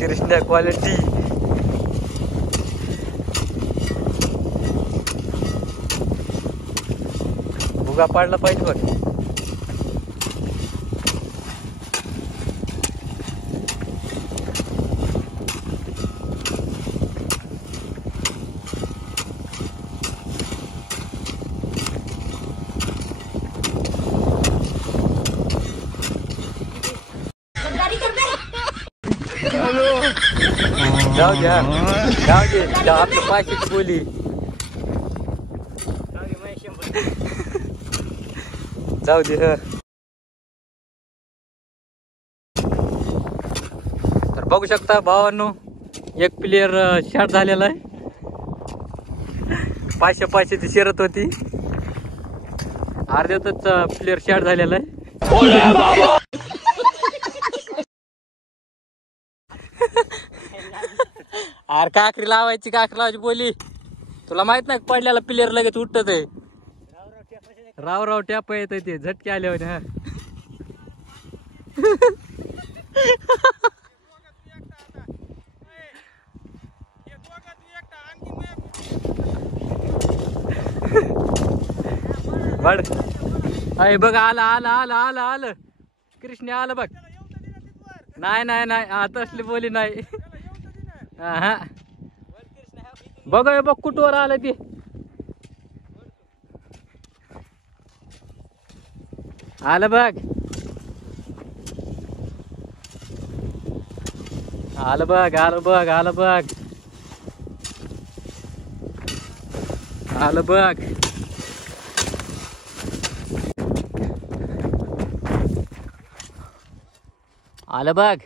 Krishna quality. भुगा पाडला पाहिजे बघ. जाऊ द्या जाऊ दे आपल्या पाचशेची बोली. जाऊ दे. तर बघू शकता भावांनो, एक प्लेयर शॉट झालेला आहे. 500ची शर्यत होती, अर्ध्यातच प्लेयर शॉट झालेला आहे. अरे काकरी लावायची बोली. तुला माहित नाही पडल्याला प्लेयर लगेच उठत आहे. राव टॅप येत ते झटके आले होते. बड अय बघ आलं कृष्ण आलं बघ. नाही तसली बोली नाही. हा बघ कुठवर आलं ते. आलं बघ आलं बघ आलं बघ आलं बघ आलं बघ. आलं बघ.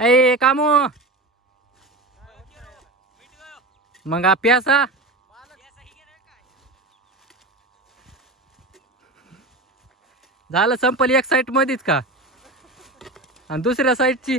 ए कामो मग प्यासा झालं संपल. एक साईड मध्येच का आणि दुसऱ्या साईडची